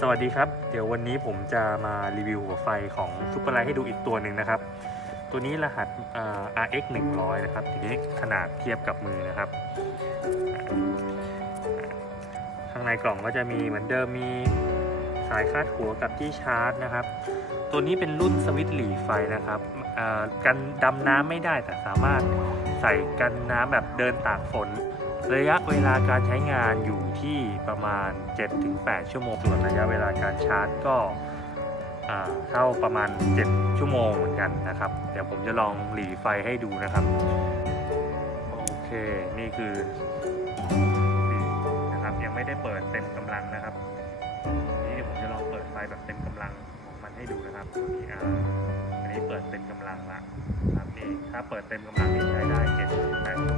สวัสดีครับ เดี๋ยววันนี้ผมจะมารีวิวหัวไฟของซูเปอร์ไลท์ให้ดูอีกตัวหนึ่งนะครับ ตัวนี้รหัสอ่า RX 100นะครับ ทีนี้ขนาดเทียบกับมือนะครับ ข้างในกล่องก็จะมีเหมือนเดิมมีสายคาดหัวกับที่ชาร์จนะครับ ตัวนี้เป็นรุ่นสวิตช์หลีไฟนะครับอ่ากันดำน้ำไม่ได้แต่สามารถใส่กันน้ำแบบเดินตากฝน ระยะเวลาการใช้งานอยู่ที่ประมาณ 7-8 ชั่วโมง ส่วนระยะเวลาการชาร์จก็เท่าประมาณ 7 ชั่วโมงเหมือนกันนะครับ เดี๋ยวผมจะลองหลีไฟให้ดูนะครับ โอเค นี่คือหลีนะครับยังไม่ได้เปิดเต็มกำลังนะครับ นี่เดี๋ยวผมจะลองเปิดไฟแบบเต็มกำลังของมันให้ดูนะครับนี่อ่าอันนี้เปิดเต็มกำลังละครับนี่ถ้าเปิดเต็มกำลังนี่ใช้ได้7-8ชั่วโมง